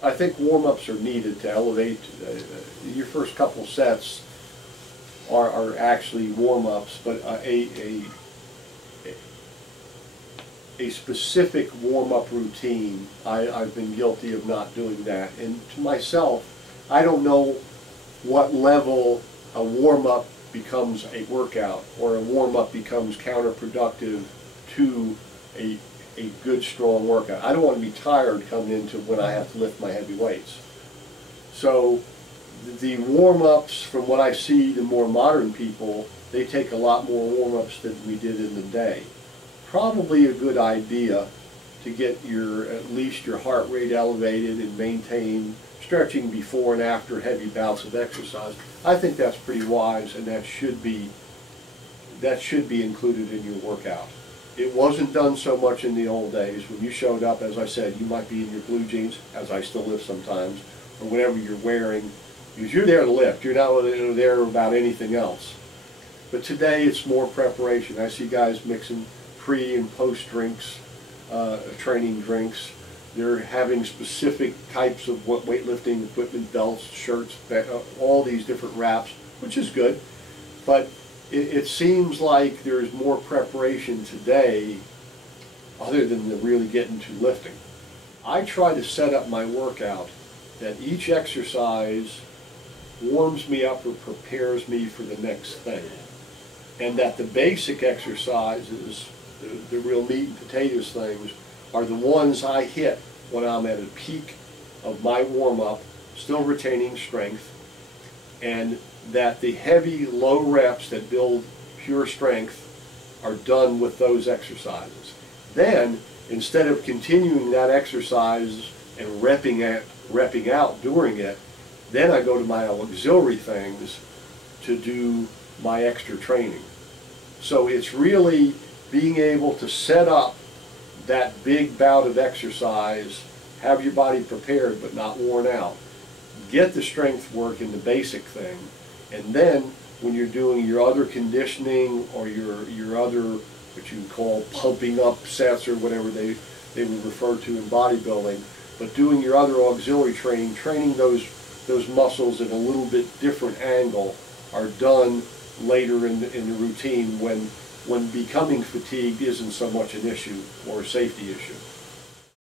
warm-ups. I think warm-ups are needed to elevate. Your first couple sets are actually warm-ups, but a specific warm-up routine, I've been guilty of not doing that. And to myself, I don't know what level a warm-up becomes a workout or a warm-up becomes counterproductive to a good strong workout. I don't want to be tired coming into when I have to lift my heavy weights. So the warm-ups, from what I see, the more modern people, they take a lot more warm-ups than we did in the day. Probably a good idea to get at least your heart rate elevated and maintain stretching before and after heavy bouts of exercise. I think that's pretty wise, and that should be included in your workout. It wasn't done so much in the old days. When you showed up, as I said, you might be in your blue jeans, as I still lift sometimes, or whatever you're wearing, because you're there to lift. You're not there about anything else. But today it's more preparation. I see guys mixing pre and post drinks, training drinks. They're having specific types of weightlifting equipment, belts, shirts, all these different wraps, which is good. But it seems like there's more preparation today other than the really getting to lifting. I try to set up my workout that each exercise warms me up or prepares me for the next thing. And that the basic exercises, the real meat and potatoes things, are the ones I hit when I'm at a peak of my warm-up, still retaining strength, and that the heavy low reps that build pure strength are done with those exercises. Then, instead of continuing that exercise and repping out during it, then I go to my auxiliary things to do my extra training. So it's really being able to set up that big bout of exercise, have your body prepared but not worn out, get the strength work in the basic thing, and then when you're doing your other conditioning or your other, what you call pumping up sets or whatever they would refer to in bodybuilding, but doing your other auxiliary training, training those muscles at a little bit different angle, are done later in the routine when becoming fatigued isn't so much an issue or a safety issue.